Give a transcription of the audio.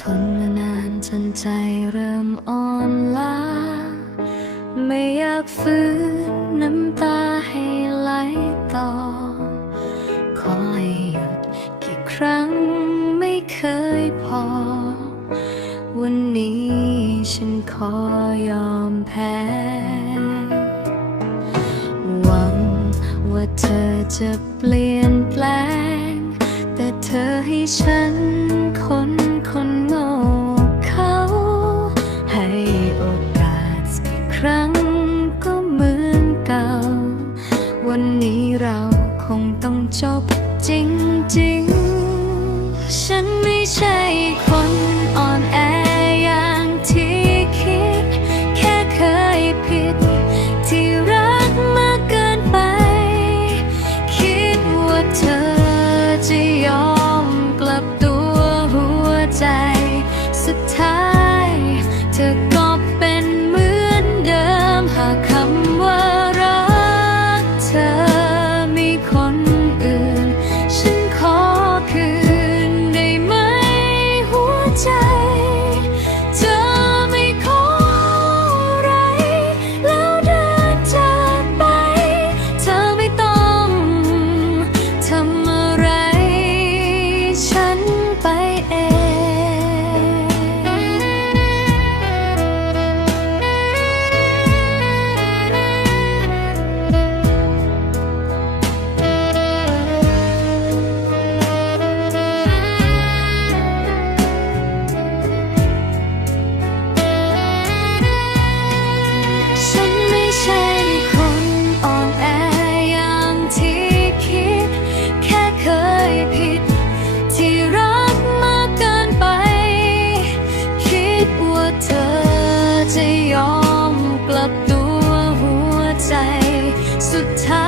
ทนมานานจนใจเริ่มอ่อนล้า ไม่อยากฟื้นน้ำตาให้ไหลต่อขอยหยุดกี่ครั้งไม่เคยพอ วันนี้ฉันขอยอมแพ้ หวังว่าเธอจะเปลี่ยนแปลง แต่เธอให้ฉันค วันนี้เราคงต้องจบจริงๆ ฉันไม่ใช่คนอ่อนแออย่างที่คิด แค่เคยผิด ที่รักมากเกินไป คิดว่าเธอจะยอมกลับตัวหัวใจสุดท้าย so tired.